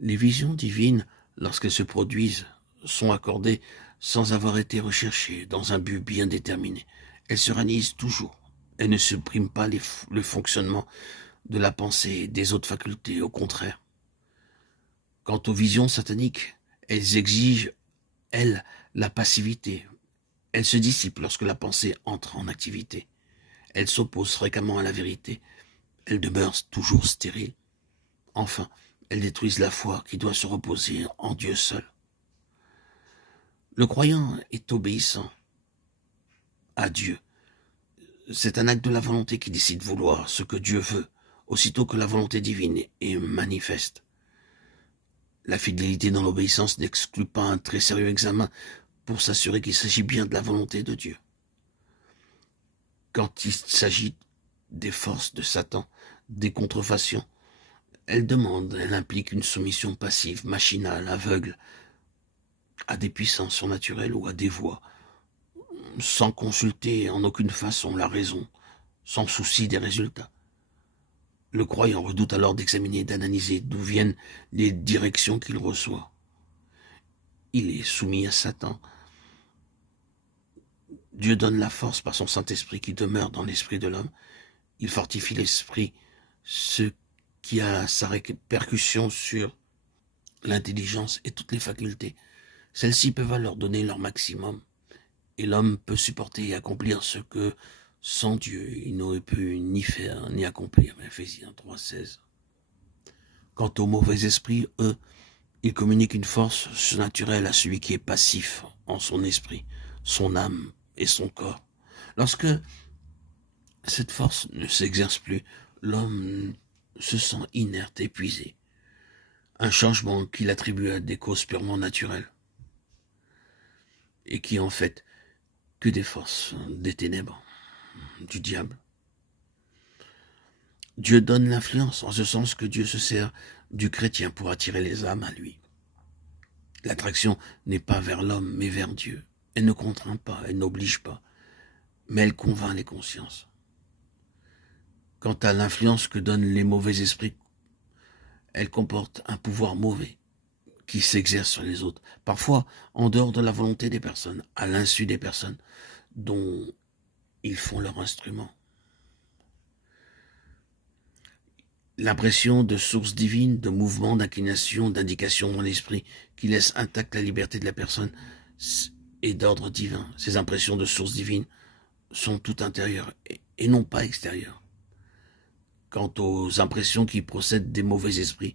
Les visions divines, lorsqu'elles se produisent, sont accordées sans avoir été recherchées dans un but bien déterminé. Elles se réalisent toujours. Elles ne suppriment pas le fonctionnement de la pensée et des autres facultés, au contraire. Quant aux visions sataniques, elles exigent, elles, la passivité. Elles se dissipent lorsque la pensée entre en activité. Elles s'opposent fréquemment à la vérité. Elles demeurent toujours stériles. Enfin, elles détruisent la foi qui doit se reposer en Dieu seul. Le croyant est obéissant à Dieu. C'est un acte de la volonté qui décide vouloir ce que Dieu veut, aussitôt que la volonté divine est manifeste. La fidélité dans l'obéissance n'exclut pas un très sérieux examen pour s'assurer qu'il s'agit bien de la volonté de Dieu. Quand il s'agit des forces de Satan, des contrefactions, elle implique une soumission passive, machinale, aveugle, à des puissances surnaturelles ou à des voix, sans consulter en aucune façon la raison, sans souci des résultats. Le croyant redoute alors d'examiner et d'analyser d'où viennent les directions qu'il reçoit. Il est soumis à Satan. Dieu donne la force par son Saint-Esprit qui demeure dans l'esprit de l'homme. Il fortifie l'esprit, ce qui a sa répercussion sur l'intelligence et toutes les facultés. Celles-ci peuvent alors donner leur maximum, et l'homme peut supporter et accomplir ce que, sans Dieu, il n'aurait pu ni faire ni accomplir. Ephésiens 3,16. Quant aux mauvais esprits, eux, ils communiquent une force surnaturelle à celui qui est passif en son esprit, son âme et son corps. Lorsque cette force ne s'exerce plus, l'homme se sent inerte, épuisé. Un changement qu'il attribue à des causes purement naturelles et qui en fait que des forces des ténèbres, du diable. Dieu donne l'influence en ce sens que Dieu se sert du chrétien pour attirer les âmes à lui. L'attraction n'est pas vers l'homme, mais vers Dieu. Elle ne contraint pas, elle n'oblige pas, mais elle convainc les consciences. Quant à l'influence que donnent les mauvais esprits, elle comporte un pouvoir mauvais qui s'exerce sur les autres, parfois en dehors de la volonté des personnes, à l'insu des personnes dont ils font leur instrument. L'impression de source divine, de mouvement, d'inclination, d'indication dans l'esprit qui laisse intacte la liberté de la personne est d'ordre divin. Ces impressions de source divine sont tout intérieures et non pas extérieures. Quant aux impressions qui procèdent des mauvais esprits,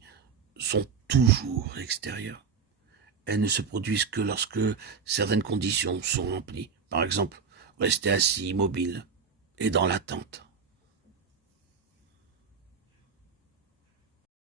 sont toujours extérieures. Elles ne se produisent que lorsque certaines conditions sont remplies. Par exemple, rester assis, immobile et dans l'attente.